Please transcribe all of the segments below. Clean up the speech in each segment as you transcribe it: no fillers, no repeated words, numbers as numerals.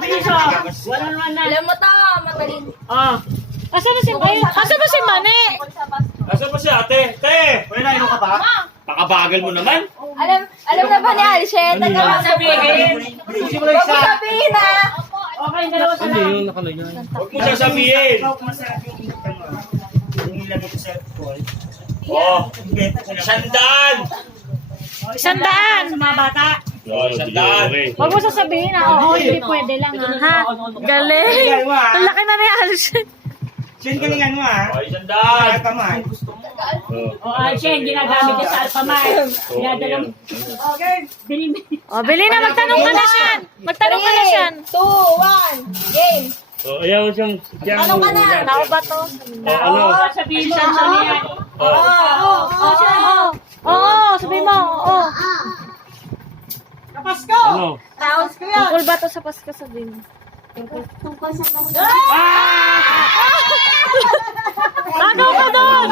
bilis oh. Wala naman na. Alam mo to, matalin. Asa ba si Mane? Asa ba si Mane? Asa ba si ate? Te! Pwede na ka pa? Pakabagal mo naman. Alam na ba ni Alshet? Ang Huwag sabihin. Huwag mo sabihin ha. Okay, dalawa sa lang. Huwag mo sasabihin. Oh, sandaan! Sandaan. Mga bata. Oh, sandaan. Huwag mo sasabihin na, oo, hindi pwede lang ha. Galing. Ang laki na ni Alshin. Siyempre galingan mo ha. Oh, sandaan. Kamay. O, Alshen, ginagamit niya sa Alphamart. Dinadalang. Okay. Bili. O, bili na. Magtanong ka na siyan. Magtanong ka na siyan. 2, 1, game. So, ayaw siyang... Anong ka na? Tao ba to? Ano? Sabihin mo, ano yan? Oo, sabihin mo. Oo. Kapasko! Ano? Taos ko yan. Tungkol ba to sa Pasko, sabihin mo? Ano ka doon?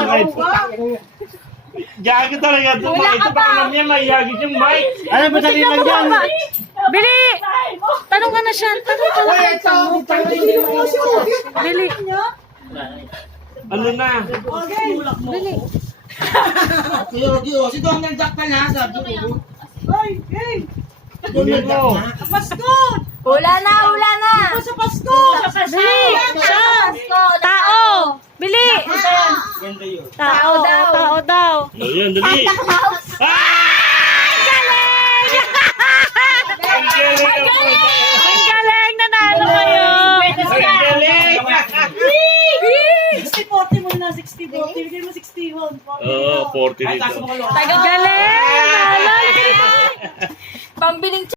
Gagi talaga ito. Ito pa alam niya, mayagit yung mic. Ano ba sabihin lang dyan? Bili! Tanong ka na siya. Tanong ka na. Bili. Ano na? Bili. Si Don nagdaktan ha. Sabi ko. Kunin mo. Hula na. Bili. Siya. Tao. Bili. Ganda yun. Tao daw. Ayan, dali. Ang galing! Ang galing. Nanalo kayo. Ang galing! 60-40 mo na, 60-40. Bigay mo 61. Oo, 40 dito. Ang galing. Nanalo. Pambiling